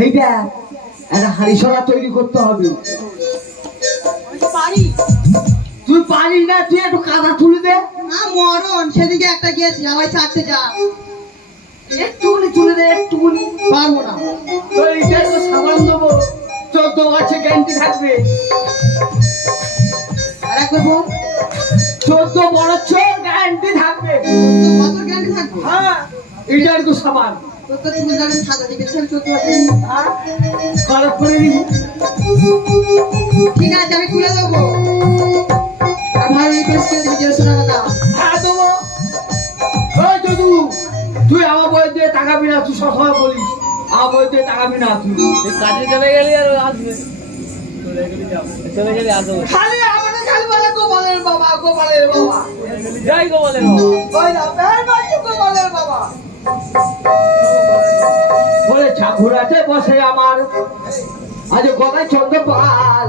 এইটা একটা হাড়িসরা তৈরি করতে হবে। তুই পারিস না, তুই একটু কাদা তুলে দে। মরণ সেদিকে একটা গিয়েছি আমার চারটে যা একটুখানি তুলে দে, একটুখানি। পারবো না। তো এইটাই তো সাবান দেবো, 14 বছর গ্যারান্টি থাকবে। আর একবার বল। 14 বছর গ্যারান্টি থাকবে। বছর গ্যারান্টি থাকবে? হ্যাঁ, এইটাই তো সাবান। তোর তো চুল দাঁড়িয়ে সাদা দেখেছি আমি 14 বছর। হ্যাঁ, কালার করে দিব। ঠিক আছে আমি খুলে দেবো। আর ভালো রিকোয়েস্ট করে দিবি 150 টাকা দাও। হ্যাঁ দেবো। ওই যদু, তুই আমার বই দিয়ে টাকাবি না, তুই সবসময় বলিস আমার বই দিয়ে টাকাবি না। তুই কাজে চলে গেলি আর আসবে, চলে গেলি আসবে, খালি আমাদের খালি বলে গোপালের বাবা, গোপালের বাবা। যাই গো বলে ওই না, ভাই গোপালের বাবা বলে ঠাকুরাতে বসে আমার আজ গলায় চন্দ্র পাল।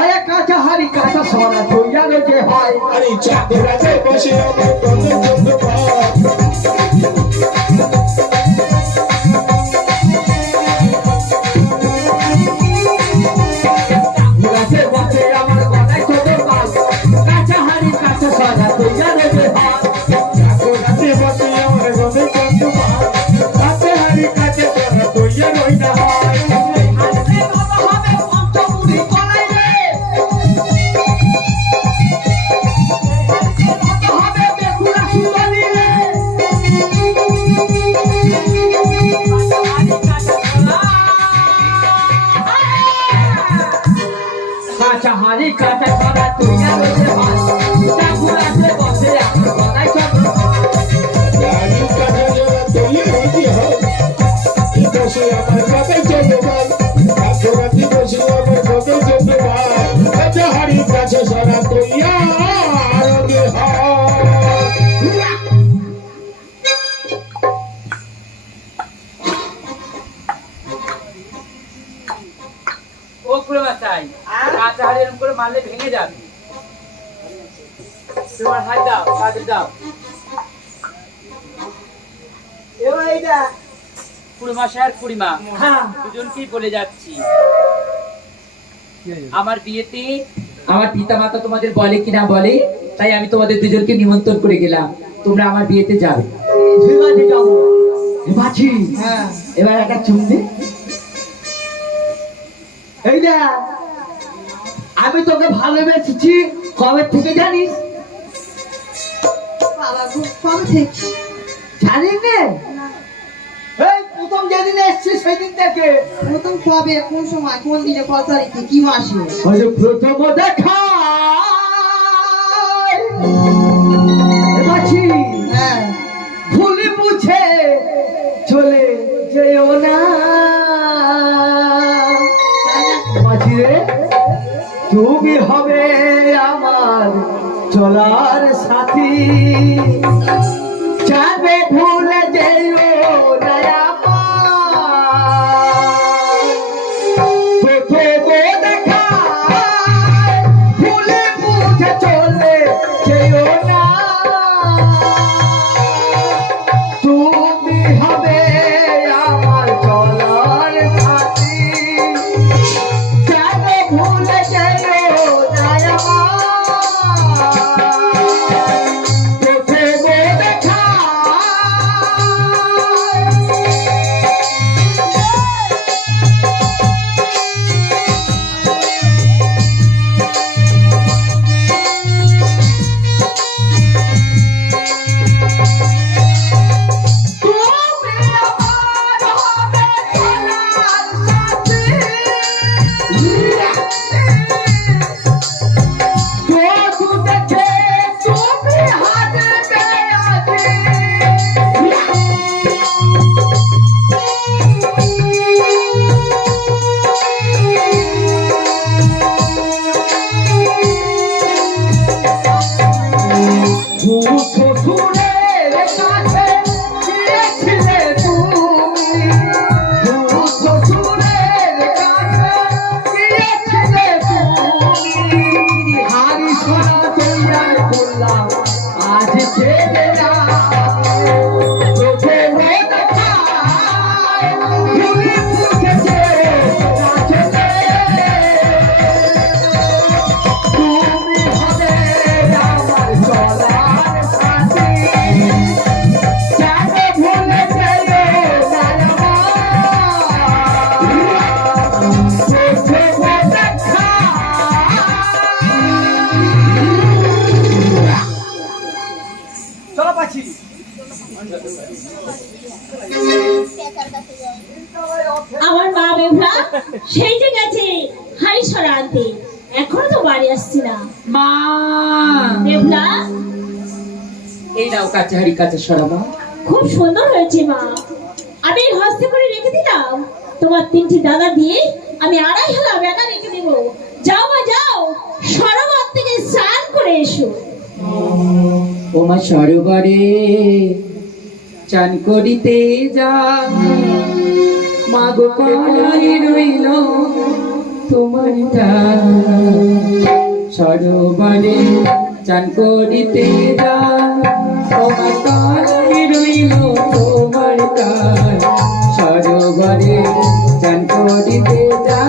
আরে কাঁচা হাড়ি কাঁচা সরা তুই জানো যে হয়। আরে চাঁদরাতে বসে আমার কত চন্দ্র পাল। ঠাকুরাতে বসে আমার গলায় চন্দ্র পাল, কাঁচা হাড়ি কাঁচা সরা তুই জানো যে হয়। চাঁদরাতে বসে আমার কত চন্দ্র পাল। কাছে হারি কাছে তোরা তুইয়া রই না হয়। আজকে বাবা হবে পঞ্চমুড়ি কলাই রে, আজকে বাবা হবে বেকুলা সুতলি রে। কাঁচা হাড়ি কাঁচা সরা তুই জানো যে হয়। ঠাকুরাতে বসে আমার গলায় চন্দ্র পাল। হারি কাছে তোরা তুইয়া রই হয়। এই বসে আমার কত চন্দ্র পাল। চাঁদরাতে বসে আমার কত চন্দ্র পাল। কাছে হারি কাছে তোরা তুইয়া রই হয়। ও করে মাথায় কাঁচা হাড়ি এরকম করে মারলে ভেঙে যাবে। তোমার হাত দাও, কাঁধে দাও। এবার এইটা খুড়িমা আর খুড়িমা হ্যাঁ, দুজনকেই বলে যাচ্ছি, আমার বিয়েতে আমার পিতা মাতা তোমাদের বলে কিনা বলে, তাই আমি তোমাদের দুজনকে নিমন্ত্রণ করে গেলাম, তোমরা আমার বিয়েতে যাবে। ঠিক আছে যাবো। বাছি, হ্যাঁ এবার একটা চুম দে। এই দেখ, আমি তোকে ভালোবেসেছি কবে থেকে জানিস? বাবা গো, কবে থেকে? জানিস নে? এই প্রথম যেদিন এসছিস সেদিন থেকে। প্রথম কবে, কোন সময়, কোন দিনে, কত তারিখে, কি মাসে? ওই যে প্রথম দেখা বাছি, হ্যাঁ ভুলি মুছে চলে যেও না। বাছি রে, তুমি হবে আমার চলার সাথী, যাবে ভুলে যেও না আমার। প্রথম দেখা ভুলে মুছে চলে যেও না, তুমি হবে আমার চলার সাথী, যাবে ভুলে যেও না আমার। প্রথম দেখা তুমি আমার হবে চলার সাথী, তো দেখে তুমি হাসবে আজি। শ্বশুরের কাছে গিয়েছিলে তুমি, শ্বশুরের কাছে গিয়েছিলে তুমি, হারি সোনা তৈয়ার করলাম আজ ছেড়ে না। প্রথম দেখায় ভুলি সেই যে গেছে হাই সরা আনতে, এখনো তো বাড়ি আসছি না। মা দেবলা, এই নাও কাঁচা হাড়ি কাঁচা সরা মা। খুব সুন্দর হয়েছে মা, আমি হস্তে করে রেখে দিলাম। তোমার 3টি দাদা দিয়ে আমি 2.5 হালা বেনা রেখে দেব। যাও মা যাও, সরোবর থেকে স্নান করে এসো। ও মা সরোবরে চান করিতে যা, মাগো কলাই রইল তোমার টান। সরোবরে চান করিতে যা, ও মা কলাই রইল তোমার টান। সরোবরে চান করিতে যা।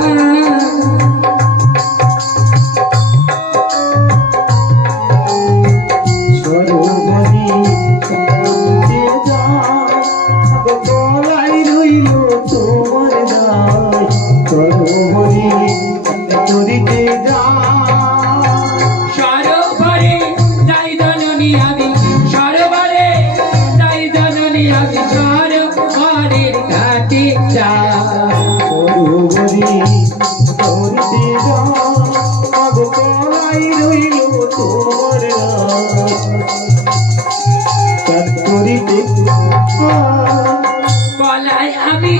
সরোবরে যাই জননী আমি, সরোবরে যাই জননী আমি, সরোবরের ঘাটে যাই। কলাই আমি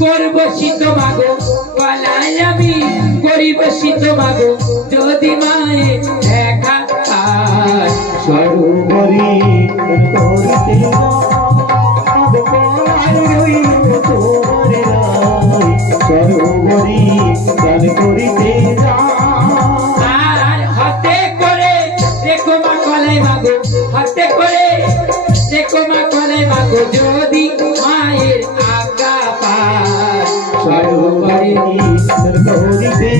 করব শীত মাগো, কলাই আমি করিব শীত মাগো, যদি মায়ে দেখা পায়। সরোবরে করিতে সরোবরে গান করিতে আর হাতে করে দেখো মা কলাই মাগো, হাতে করে দেখো মা কলাই মাগো, যদি মায়ের আজ্ঞা পায়। সরোবরে করিতে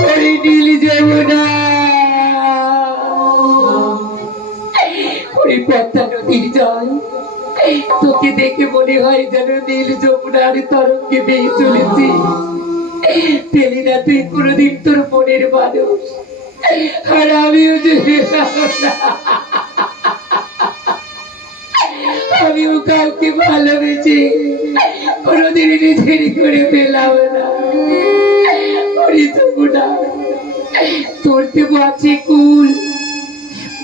ওরে নীল যমুনা, ওরে পদ্মা নদীর জল, তোকে দেখে মনে হয় যেন নীল যমুনার তরঙ্গে বেয়ে চলেছি। পেলি না তুই কোনোদিন তোর মনের মানুষ, আর আমিও যে আমিও কাউকে ভালোবেসে কোনোদিন নিজের করে পেলাম না। ওরে যমুনা, তোর দেবো আছে কুল,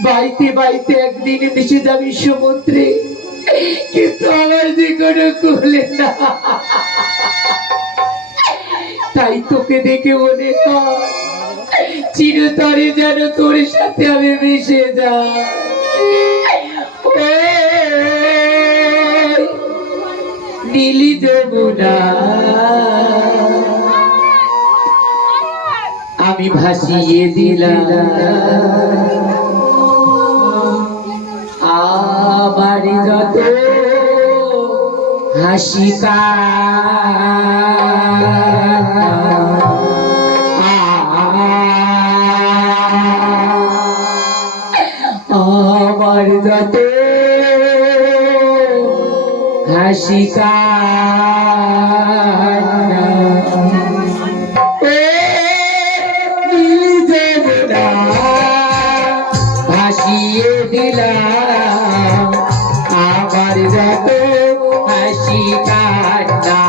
বাড়িতে বাড়িতে একদিন মিশে যাবি সমুদ্রে, কিন্তু আমার যে কোনো কুলে না। তাই তোকে দেখে মনে হয় চিরতরে যেন তোর সাথে আমি মিশে যাই। নীলি যমুনা, আমি ভাসিয়ে দিলাম আমার যত হাসি আমার যত হাসি ভাসিয়ে দিলাম আমার যত হাসি কান্না,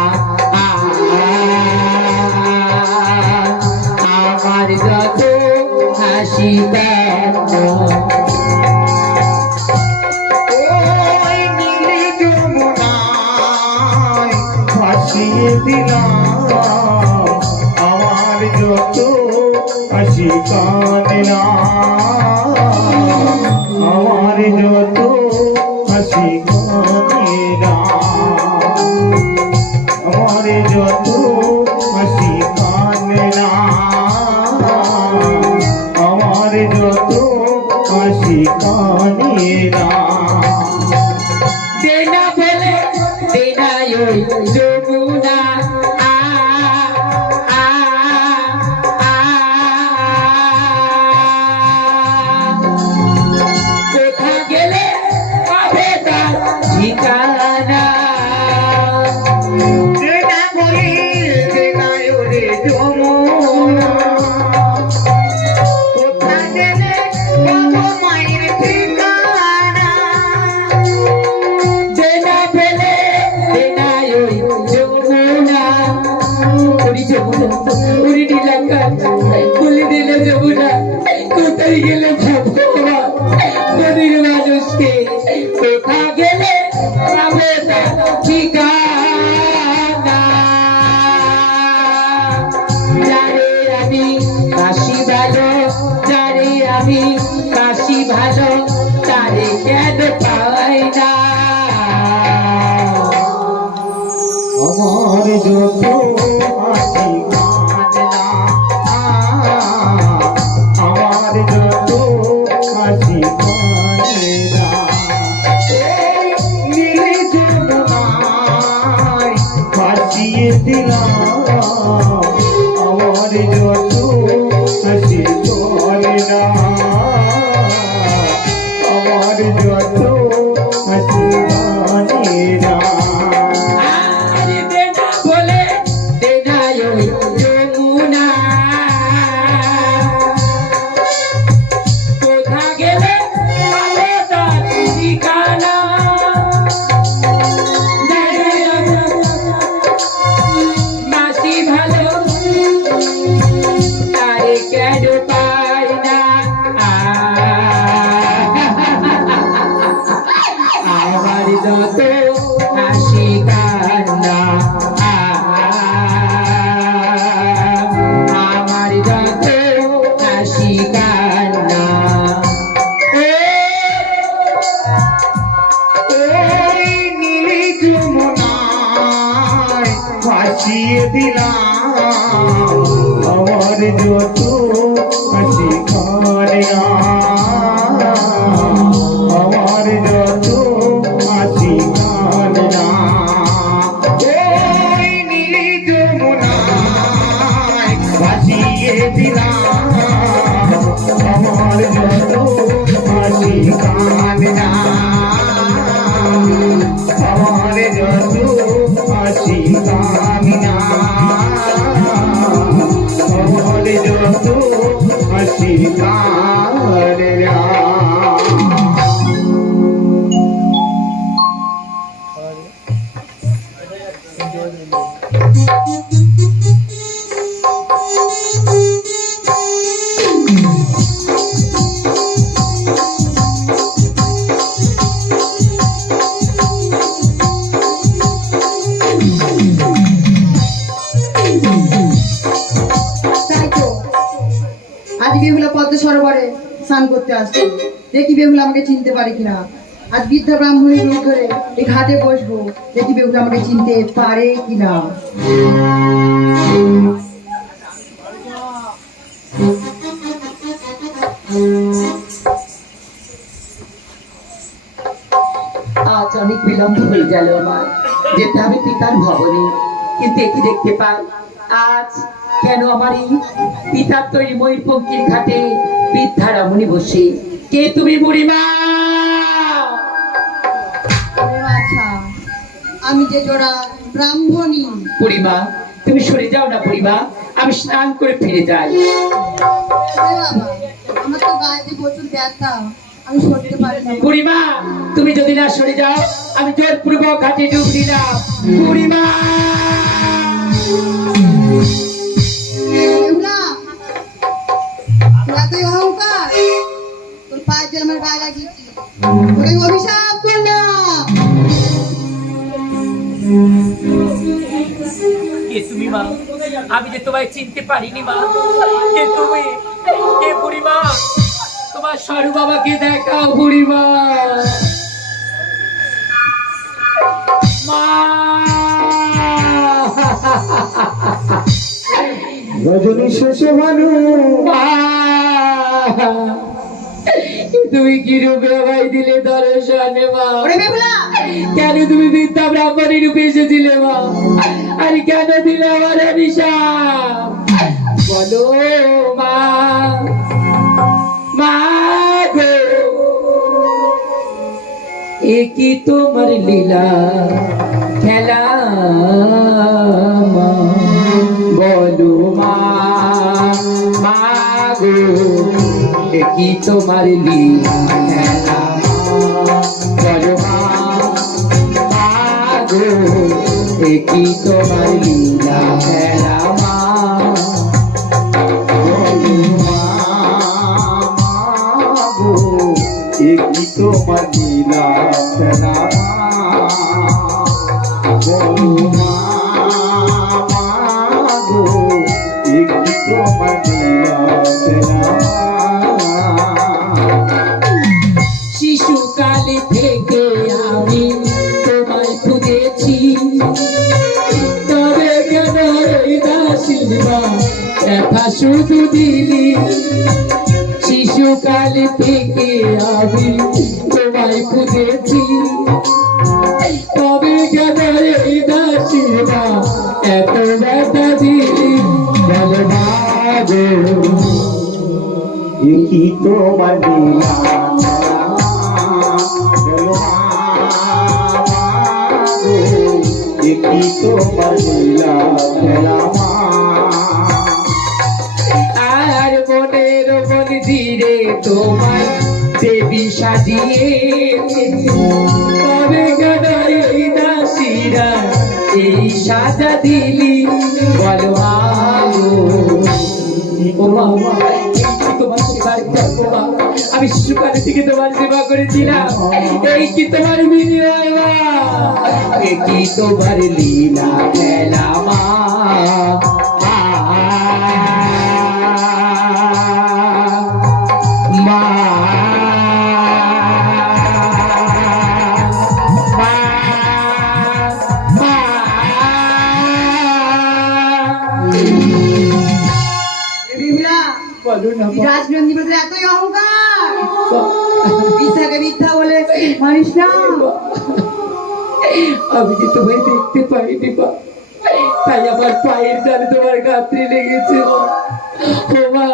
আমার যত হাসি কান্না। ভাসিয়ে দিলাম আমার যত হাসি কান্না, আমার যত হাসি কান্না, আমার যত হাসি কান্না, আমার যত হাসি কান্না। দেনা বলে দেনাই ওই যমুনা, কোথা গেলে পাবে তার ঠিকানা। দেনা বলি দেনাই ওরে যমুনা, কোথা গেলে পাবো কোথায় গেলে ভগবান নদীর মানুষকে কোথা গেলে পাবে তার ঠিকানা যারে আমি কাশি ভালো যারে আমি কাশি ভালো তারে কেন পাই না আমার যত হাসি কান্না আমার যত হাসি কান্না এই নীলে যমুনায় ভাসিয়ে দিলাম আমার যত হাসি কান্না আমার যত হাসি কান্না আরে দেনা বলে দেনা ওই যমুনা কোথা গেলে পাবো তার ঠিকানা মাসি ভালো তারে কেন পাই না আমার যত হাসি কান্না আমার যত হাসি কান্না ওই নীলে যমুনায় ভাসিয়ে দিলাম আমার যত হাসি কান্না আমার যত হাসি কান্না ওই নীলে যমুনায় ভাসিয়ে দিলাম আমার যত হাসি কান্না আমার যত হাসি কান্না আমার যত হাসি কান্না তাই তো আজ বেহুলা পদ্ম সরোবরে স্নান করতে আসছে দেখি বেহুলা আমাকে চিনতে পারে কিনা আজ বৃদ্ধা ব্রাহ্মণী রূপ ধরে এই ঘাটে বসবো দেখি বেহুলা আমাকে চিনতে পারে কিনা আজ অনেক বিলম্ব হয়ে গেল আমার যেতে হবে পিতার ভবনে কিন্তু এটি দেখতে পাই আজ কেন আমার এই পিতার তৈরি ময়ূরপঙ্খির ঘাটে বৃদ্ধা রমণী বসে কে তুমি বুড়িমা আচ্ছা আমি যে জোড়া ব্রাহ্মণী বুড়িমা তুমি সরে যাও না বুড়িমা আমি স্নান করে ফিরে যাই বাবা আমার তো গায়ে প্রচুর ব্যথা আমি সরতে পারি না বুড়িমা তুমি যদি না সরে যাও আমি জোরপূর্বক ঘাটে ডুব দিলাম বুড়িমা বেহুলা তোর এতই অহংকার তোর পায়ের জল আমার গায়ে লাগিয়েছি তোকে আমি অভিশাপ করলাম কে তুমি মা আমি যে তোমায় চিনতে পারিনি মা কে তুমি কে বুড়িমা তোমার সরু বাবাকে দেখাও বুড়িমা মা রজনী শেষে ভানু মা তুমি কি রূপে আমায় দিলে দর্শনে মা ওরে বেহুলা কেন তুমি বিদ্যা ব্রাহ্মণী রূপে এসেছিলে মা আর কেন দিলে আমার অভিশাপ বলো মা মা গো এ কি তোমার লীলা খেলা মা বলো মা মা গো এ কি তোমার লীলা খেলা বলো মা মা গো এ কি তোমার লীলা খেলা মা মা কি তোমার লীলা খেলা বলো মা গো কি তোমার লীলা খেলা শিশুকালে থেকে আমি তোমায় খুঁজেছি, তবে কেন এই দাসীর মা ব্যথা শুধু দিলি। শিশুকাল থেকে আমি তোমায় খুঁজেছি, তবে কেন এই দাসীর মা এত ব্যথা দিলি। বলো মা গো কি তোমার লীলা বলো কি তোমার লীলা খেলা আর মনের মন্দিরে তোমার দেবী সাজিয়ে, তবে কেন এই দাসীরা এই সাজা দিলি। বলো তোমার সেবার করবো মা, আমি শিশুকালে থেকে তোমার সেবা করেছিলাম, এই কি তোমার বিনিময় মা? এ কি তোমার লীলা খেলা মা? মা বিহুলা বলো না মা। রাজনন্দী বলে এতই অহংকার, মিথ্যাকে মিথ্যা বলে মানিস না। আমি যে তোমায় দেখতে পাইনি মা, তাই আমার পায়ের জালে তোমার গাত্রে লেগেছে মা। ও মা,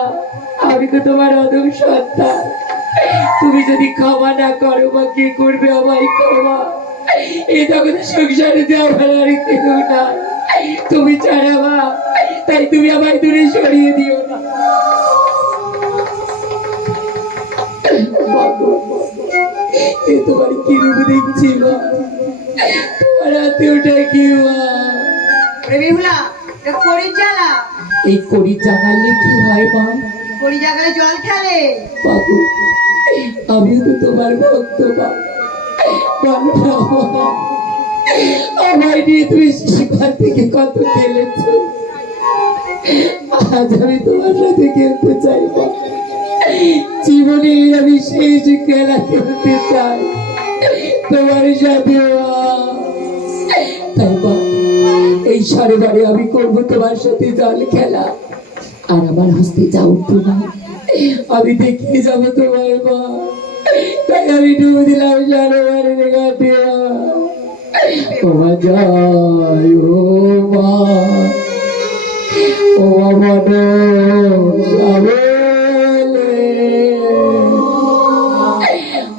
আমি তো তোমার অদম সন্তান, তুমি যদি ক্ষমা না করো মা, কে করবে আমায় ক্ষমা? এই জগতের সংসারে যে আমার আর কেউ না, তুমি ছাড়া মা, তাই তুমি আমায় দূরে সরিয়ে দিও না। এ তোমার কি রূপ দেখছি মা, তোমার হাতে ওটা কি মা? বিহুলা করি জ্বালা, এই করি জানালে কি হয় মা? করি জায়গায় জল খেলে। বাবু, আমিও তো তোমার ভক্ত মা, বলো না মা, আমায় নিয়ে তুমি শিকার থেকে কত খেলেছো, আজ আমি তোমার সাথে খেলতে চাই মা। জীবনে আমি শেষ খেলা খেলতে চাই তোমার সাথে মা। তাই মা, এই সরোবরে আমি করবো তোমার সাথে জল খেলা, আর আমার হস্তে যা উঠতো না আমি দেখিয়ে যাবো তোমার মা। তাই আমি ডুব দিলাম সরোবরের ঘাটে মা। ও মা জয় ও মা, ও আমার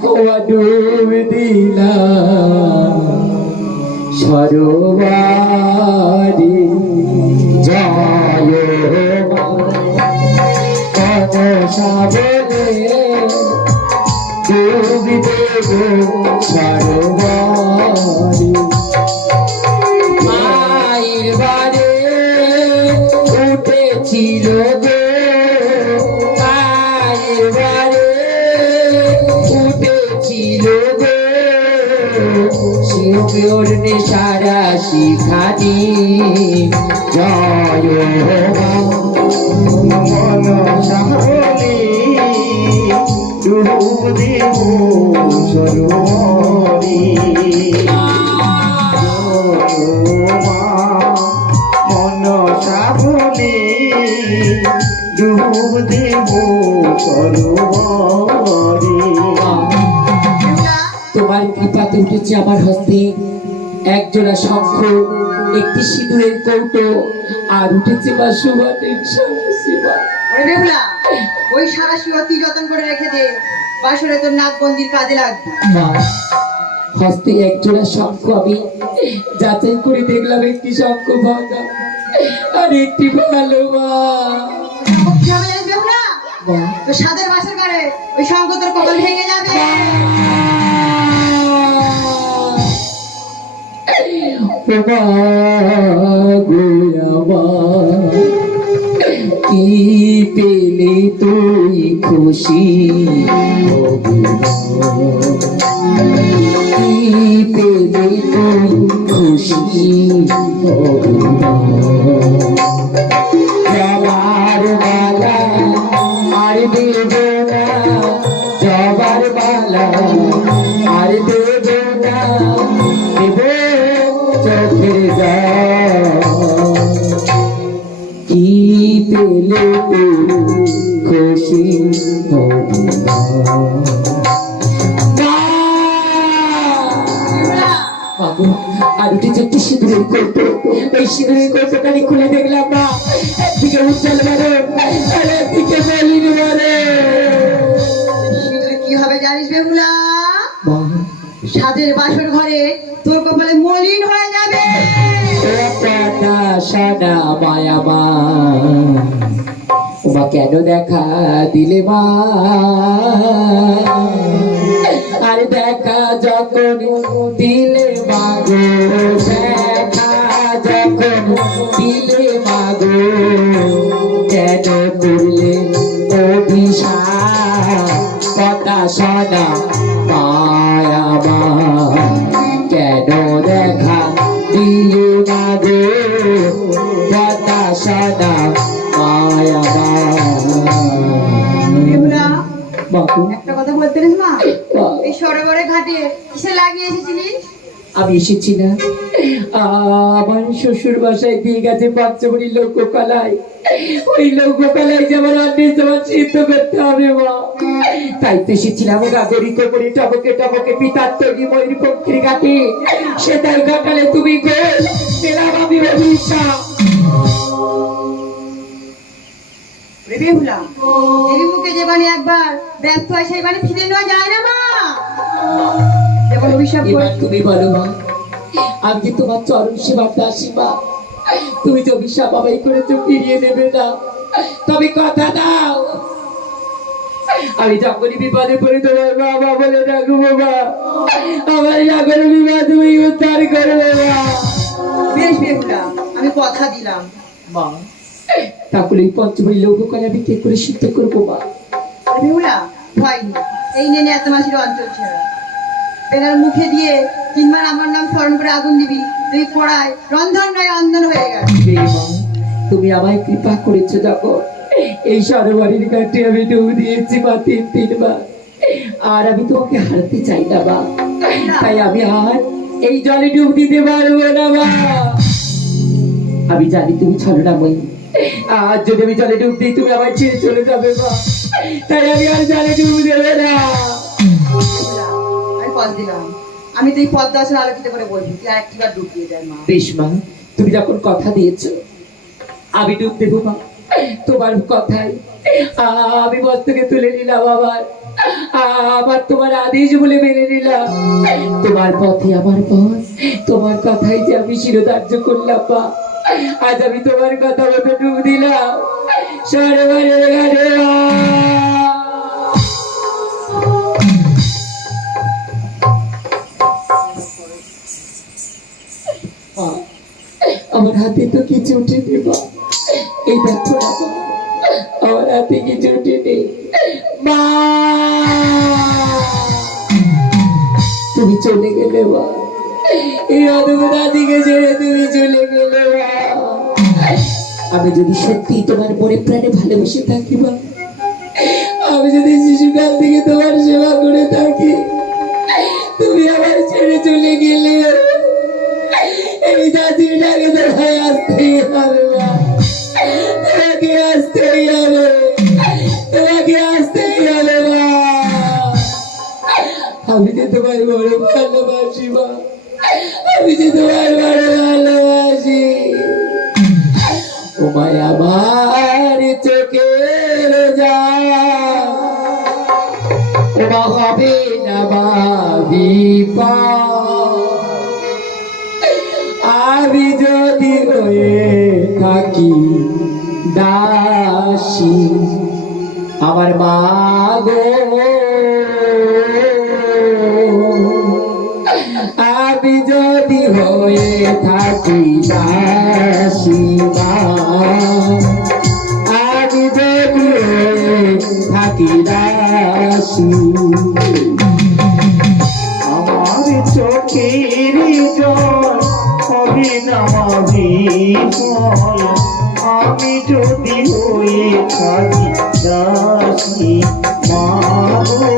ও ডুব দিলাম সরোবরে জয় সাবলে ডুবি দেব সরোবরে মায়ের বারে উঠেছিল গো, মায়ের বারে উঠেছিল গো, শিবের নেশারা শিখানি জয় মন সাবলে ডুব দেব সরোবরে মন সাবলে ডুব দেব সরোবরে বিহুলা তোমার কৃপাতে উঠেছে আমার হস্তে একজোড়া শঙ্খ, একটি সিঁদুরের কৌটো, আর উঠেছে বা সুবানের সেবা। বিহুলা ওই সারা শিবতী যতন করে রেখে দে, বাসরে তোর নাক বন্দির কাজে লাগবে। মা, হস্তে একজোড়া শঙ্খ আমি যাচাই করে দেখলাম, একটি শঙ্খ ভাঙা আর একটি ভালো মা। বিহুলা মা, তো সাদের বাসের ঘরে ওই শঙ্খ তোর কপাল ভেঙে যাবে। কি পেলে তুই খুশি কি পেলে তুই খুশি জবার মালা আর দেব না জবার মালা আর দেব না দেব চোখের জল কি পেলে খুশি বাবু আর উঠে চোখটি সিঁদুরের করতো ওই সিঁদুরের করতোটানি খুলে দেখলাম না একদিকে উজ্জ্বল বারে আর একদিকে মলিন বারে সিঁদুরে কি হবে জানিস বেহুলা? সাদের বাসর ঘরে তোর কপালে মলিন হয়ে যাবে। সাদা মায়া মা ওমা কেন দেখা দিলে মা আর দেখা যখন দিলে মাগো দেখা যখন দিলে মাগো কেন করলে অভিশাপ কথা শোনা মায়া মা কেন দেখা দিলে মাগো কথা শোনা মায়া মা বেহুলা, বাবু একটা কথা বলতে রে মা, বাবু, এই সরোবরে ঘাটে কিসে লাগিয়ে এসেছিলিস? আমি এসেছি না আমার শ্বশুর বাসায় দিয়ে গেছে পাঁচমণি লোককলায় ওই লোককলায় যে আমার অন্যের তোমার সিদ্ধ করতে হবে মা তাই তো এসেছিলাম গাগরিক করে টবকে টবকে পিতার তৈরি ময়ূর পক্ষীর ঘাটে সেটাই ঘাটালে তুমি গো পেলাম আমি অভিশাপ রে বেহুলা, দেবী মুখে যে বাণী একবার ব্যর্থ হয় সেই বাণী ফিরে নেওয়া যায় না মা। যেমন অভিশাপ এবার করে তুমি বলো মা আমি যে তোমার চরণ সেবার দাসী মা তুমি যে অভিশাপ আমায় করেছো ফিরিয়ে দেবে না তবে কথা দাও আমি যখনই বিপদে পড়ে তোমার বাবা বলে ডাকবো মা আমার সকল বিপদ তুমি উদ্ধার করবে মা বেশ বেহুলা, আমি কথা দিলাম। মা তাহলে এই পঞ্চমী লোককলা আমি কে করে সিদ্ধ করবো মা রে বেহুলা, ভয় নেই, এই নেনে এত মাসির অঞ্চল ছেড়া বেলার মুখে দিয়ে তিনবার আমার নাম স্মরণ করে আগুন দিবি, তুই পড়ায় রন্ধন নয় অন্ধন হয়ে গেছে। হে মা, তুমি আমায় কৃপা করেছো যখন এই সরোবরের ঘাটে আমি ডুব দিয়েছি মা তিনবার আর আমি তোমাকে হারাতে চাই না মা তাই আমি আর এই জলে ডুব দিতে পারবো না মা আমি জানি তুমি ছলনাময়ী আর যদি আমি জলে ডুব দিই তুমি আমায় ছেড়ে চলে যাবে মা তাই আমি আর জলে ডুব দেবে না বেহুলা, আমি পদ দিলাম, আমি তো এই পদ্মা আসলে আলোকিত করে বলবি, তুই আর একটিবার ডুব দিয়ে যায় মা। বেশ মা তুমি যখন কথা দিয়েছো আমি ডুব দেবো মা তোমার কথাই আমি মস্তকে তুলে নিলাম আবার তোমার আদেশ বলে মেনে নিলাম তোমার পথে আমার পথ তোমার কথাই যে আমি শিরোধার্য করলাম মা আজ আমি তোমার কথা মতো ডুব দিলাম সরোবরের ঘাটে মা। মা, আমার হাতে তো কিছু উঠেনি মা এই দেখো না মা, আমার হাতে কিছু উঠেনি মা তুমি চলে গেলে মা এই অধমরা দিকে ছেড়ে তুমি চলে গেলে মা আমি যদি সত্যি তোমার মনে প্রাণে ভালোবেসে থাকি মা আমি যদি শিশুকাল থেকে তোমার সেবা করে থাকি তুমি আমার ছেড়ে চলে গেলে এই জাতিটাকে তোমায় আসতেই হবে মা তোমাকে আসতেই হবে তোমাকে আসতেই হবে মা আমি যে তোমায় বড় ভালোবাসি মা আমি যে তোমার বড় ভালোবাসি ও মায় আমার চোখের যা ও মা হবে না বিপা আমি যদি হয়ে থাকি দাসী আমার মা গো আমি যদি হয়ে থাকি দাসী মা আমি যদি হয়ে থাকি দাসী আমার চোখের জল হবে না বিফল আমি যদি হয়ে থাকি দাসী মা গো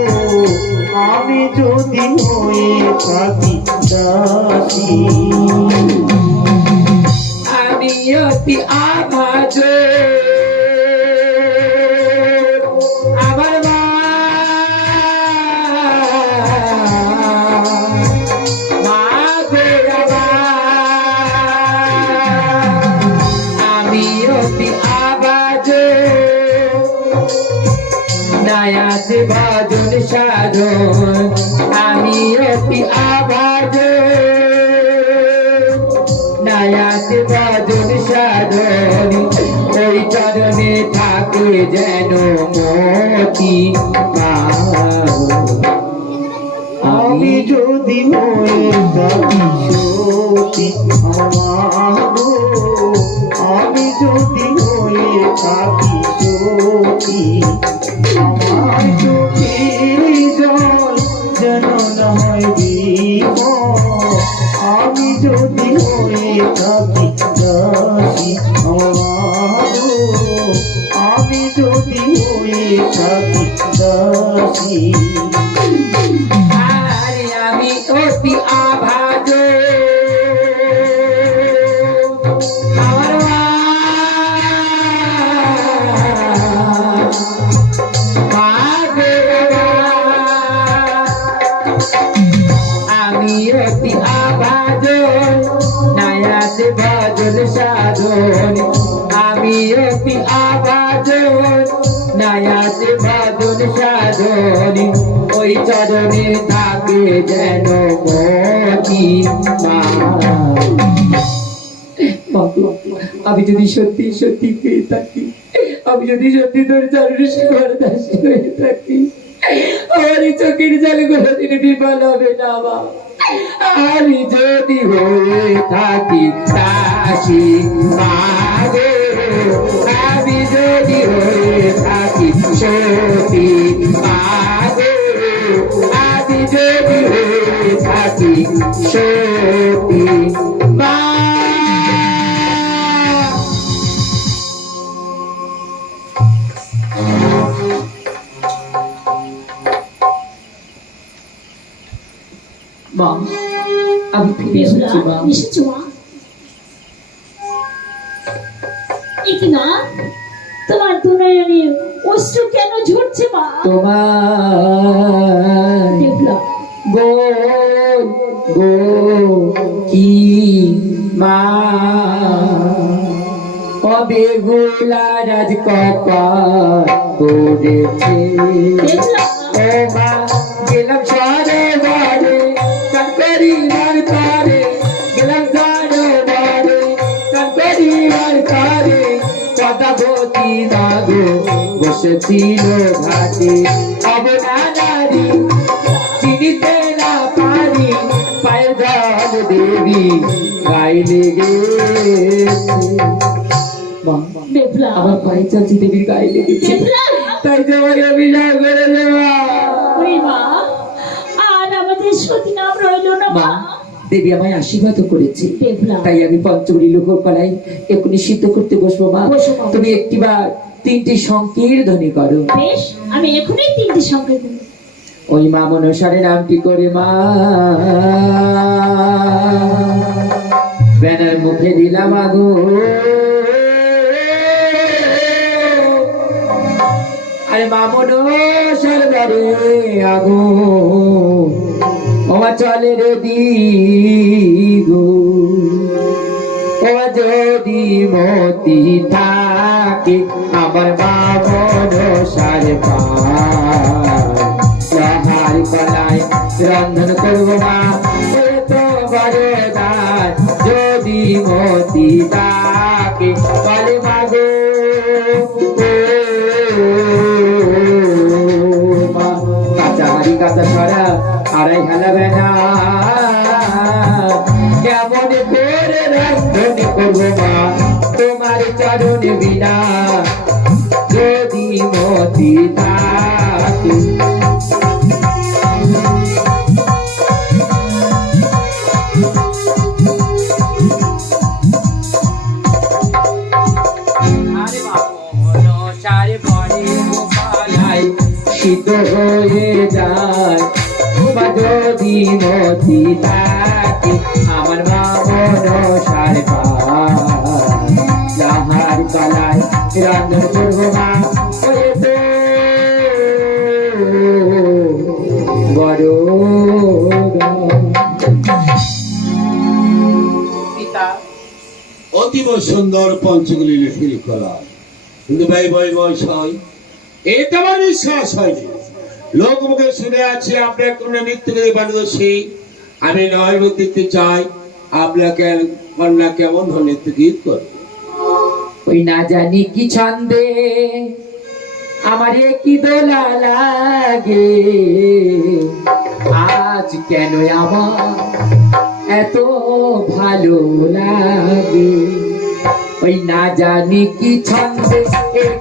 আমি যদি হয়ে থাকি দাসী আমি অতি আভাজ আমার মা গো আমি অতি আভাজ নায়াজ বাজন সাজন আমি অতি আভাজ নায়াজ বাজন সাজন ওই চরণে থাকে যেন মতি আমি যদি হয়ে থাকি সতী আমার গো আমি যদি হয়ে থাকি সতী আমার চোখের জল যেন নয় বিফল আমি যদি হয়ে থাকি দাসী আমার গো আমি যদি হয়ে থাকি দাসী আরে আমি অতি আভাজ আমার মা গো আমি অতি আভাজ নায়াজ ভজন সাধন আমি অতি আভাজ নায়াজ ভজন সাধন ওই চরণে থাকে যেন মতি আমি যদি সত্যি সত্যি পেয়ে থাকি আমি যদি সত্যি তোর চরণে সেবার দাসী হয়ে থাকি আমার এই চোখের জল কোনোদিন বিফল হবে না মা আমি যদি হয়ে থাকি দাসী মা গো আমি যদি হয়ে থাকি সতী মা গো আমি যদি হয়ে থাকি সতী মা মা আমি ফিরে এসেছি মা এসেছো মা একি মা তোমার দুনয়নে অশ্রু কেন ঝরছে মা তোমার দেখলাম গো কি মা কবে গোলা রাজ কপাল করেছে দেখলাম ও মা গেলাম সারে বারে কাকরি মার তারে গেলাম সারে বারে কাকরি মার তারে পদাবতী মাগো বসেছিল ঘাটে অবনা নারী চিনিতে না পারি পায়ে জল দেবী গাইলে গেছে দেখলাম আমার পায়ে চলছে দেবীর গাইলে গেছে দেখলাম তাই তোমাকে অভিনয় করে দেওয়া ওরে মা আর আমাদের সতী নাম রইল না মা মা দেবী আমায় আশীর্বাদ করেছে দেখলাম তাই আমি পঞ্চমী লোকপালায় এক্ষুনি সিদ্ধ করতে বসবো মা বসো মা। তুমি একটিবার তিনটি সংকীর্তনী করো বেশ আমি এখনই তিনটি সংখ্যা দেব ওই মা মনসারে নামটি করে মা ব্যানার মুখে দিলাম আগো আরে মা মনসার বারে আগো ওমা চলে রে দিগো ওমা যদি মতি থাকে আমার মা মনসার পাহাড় কলায় রন্ধন করবো মা তো বরদান যদি মতি থাকে বলে মাগো মা কাঁচা হাড়ি কাঁচা ছড়া আড়াই হেলাবে না কেমন করে রন্ধন করবো মা তোমার চরণ বিনা যদি মতি থাকে লাগে। আরে বাবন সারে পরে গোপালায় সিদ্ধ হয়ে যায় বা যদি মতি থাকে আমার বাবন সারে পায় যাহার কালায় রান্ধন করবো মা হয়ে তো বড় পিতা অতীব সুন্দর পঞ্চগুলি লিখিল করা, কিন্তু ভাই ভাই বয়স হয় এটা আমার বিশ্বাস হয়নি। লোক মুখে শুনে আছে আপনার কোনো নৃত্যকে বানিয়েছি, আমি নয় দিতে চাই আপনাকে কন্যা কেমন নৃত্য গীত করবে। ওই না জানি কি ছন্দে আমার কি দোলা লাগে, আজ কেন আমার এত ভালো লাগে। ওই না জানি কি ছন্দে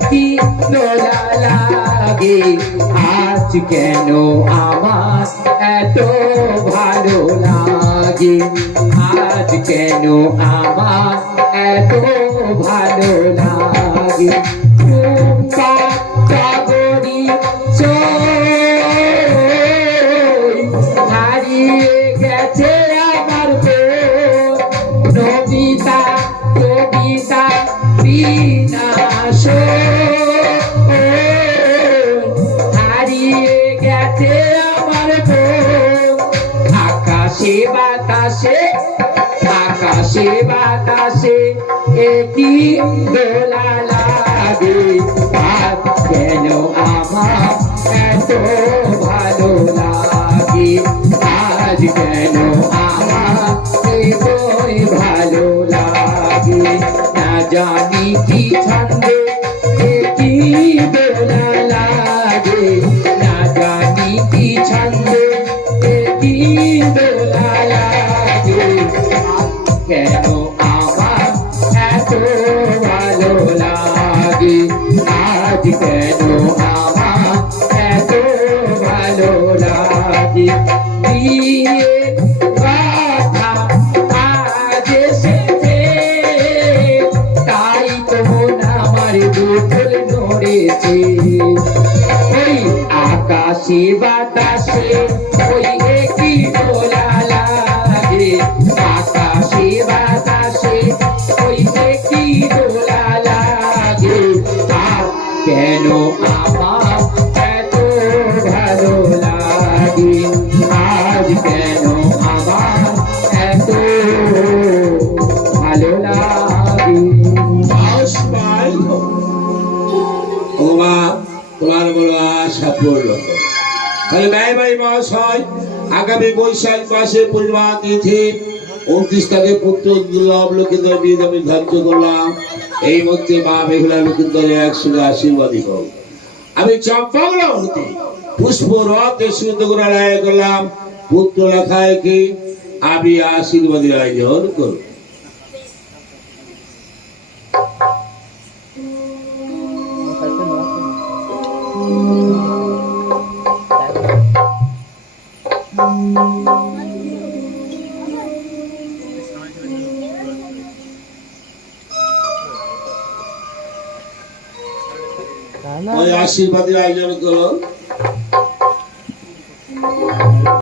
কি দোলা লাগে, আজ কেন আমার এত ভালো লাগে, আজ কেন আমার এত ভালো লাগে। টুম্পা সাগরী সই হারিয়ে গেছে আমার বোন, নবিতা কবিতা বিনাশ হারিয়ে গেছে আমার বোন। আকাশে বাতাসে আকাশে বাতাসে একই দোলা লাগে, আজ কেন আমার এত ভালো লাগে, আজ কেন আমার এতই ভালো লাগে। না জানি কি ছন্দে একই দোলা লাগে, না জানি কি ছন্দে একই দোলা লাগে, কেন আমার এত ভালো লাগে, আজ কেন আমার এত ভালো লাগে। বিয়ের কথা আজ এসেছে, তাই তো মন আমার দুধল নড়েছে। ওই আকাশে বাতাসে ওই একই দোলা লাগে, আকাশে বাতাসে ওই একই দোলা লাগে, আর কেন আমার এত ভালো লাগে, আজ কেন আমার এত ভালো লাগে। আসবাই ও মা, তোমার বড় আশা পূর্ণ করো। তাহলে ব্যয় ভাই মহাশয় আগামী বৈশাখ মাসে পূর্ণিমা তিথি 29 তারিখে পুত্র দুর্লভ লক্ষিন্দর বিয়ে আমি ধার্য করলাম। এই মধ্যে মা বেহুলা লক্ষিন্দরের একসঙ্গে আশীর্বাদী হোক। আমি চম্পাগলা হতে পুষ্প রথ সুন্দর করে রায় করলাম, পুত্র লেখায় কি আমি আশীর্বাদের আয়োজন করব। ওই আশীর্বাদের আয়োজন করো।